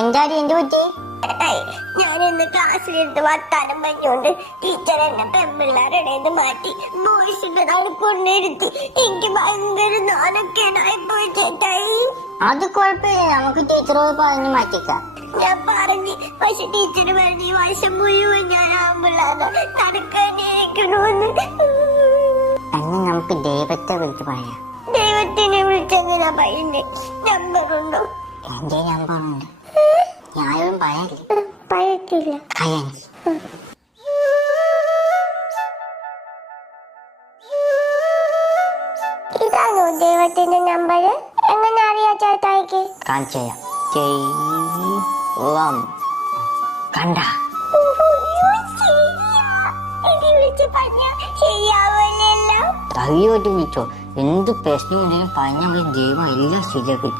എന്താടി എന്ത് പറ്റി? ഞാനിന്ന് ക്ലാസ്സിലിരുന്ന് വർത്താനം പറഞ്ഞുകൊണ്ട് ടീച്ചർ എന്നെ പെൺപിള്ളേരുടെ മാറ്റി ബോയ്സിന്റെ കൊണ്ടിരുത്തി. എനിക്ക് ഭയങ്കര നാണക്കേടായി പോയി ചേട്ടായി. അത് കുഴപ്പമില്ല, നമുക്ക് ടീച്ചറോട് പറഞ്ഞ് മാറ്റിക്കാം. ഞാൻ പറഞ്ഞു, പക്ഷെ ടീച്ചർ പറഞ്ഞു ഈ വർഷം മുഴുവൻ ഞാൻ ആമ്പിള്ളാണ് നടക്കാനിരിക്കണമെന്ന്. അന്ന് നമുക്ക് ദൈവത്തെ വിളിച്ച് പറയാം. ദൈവത്തിനെ വിളിച്ചെന്തിനാ പറയുന്നേ? നമ്പറുണ്ടോ? എന്റെ നമ്പറുണ്ട്. ഞാനും പറയില്ല. പറയത്തില്ല. ഇതാണോ ദൈവത്തിന്റെ നമ്പർ? എങ്ങനെ അറിയാ ചേട്ടായിക്ക്? കാണിച്ചു തരാം. കണ്ട ധൈര്യമായിട്ട് വിളിച്ചോ. എന്ത് പ്രശ്നമുണ്ടെങ്കിലും പറഞ്ഞ ദൈവം എല്ലാം ശരിയാക്കി.